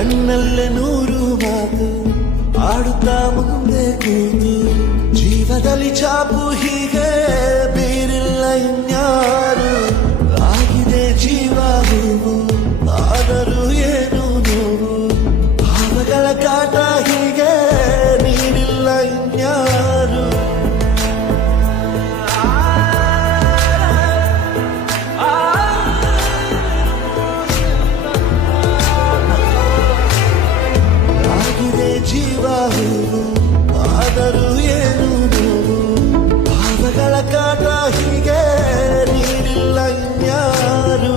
ಕಣ್ಣಲ್ಲೇ ನೂರು ಮಾತು ಆಡುತ್ತಾ ಮುಂದೆ ಕೂತು ಜೀವದಲ್ಲಿ ಚಾಪು ಹೀಗೆ ಬೇರಿಲ್ಲ ಇನ್ಯಾರು ಆಗಿದೆ ಜೀವ ಹೂವು ಆದರೂ ಏನು ನೋವು ಭಾವಗಳ ಕಾಟ ಹೀಗೆ ನೀಡಿಲ್ಲ ಇನ್ಯಾರು ಆಗಿದೆ ಜೀವ ಹೂವು ಆದರೂ ಏನು ನೋವು ಭಾವಗಳ ಕಾಟ ಹೀಗೆ ನೀಡಿಲ್ಲ ಇನ್ಯಾರು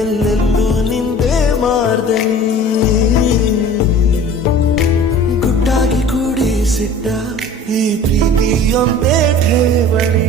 ಎಲ್ಲೆಲ್ಲೂ ನಿಂದೆ ಮಾಡ್ದೆ ಗುಟ್ಟಾಗಿ ಕೂಡಿಸಿಟ್ಟ ಈ ಪ್ರೀತಿಯೊಂದೇ ಠೇವಣಿ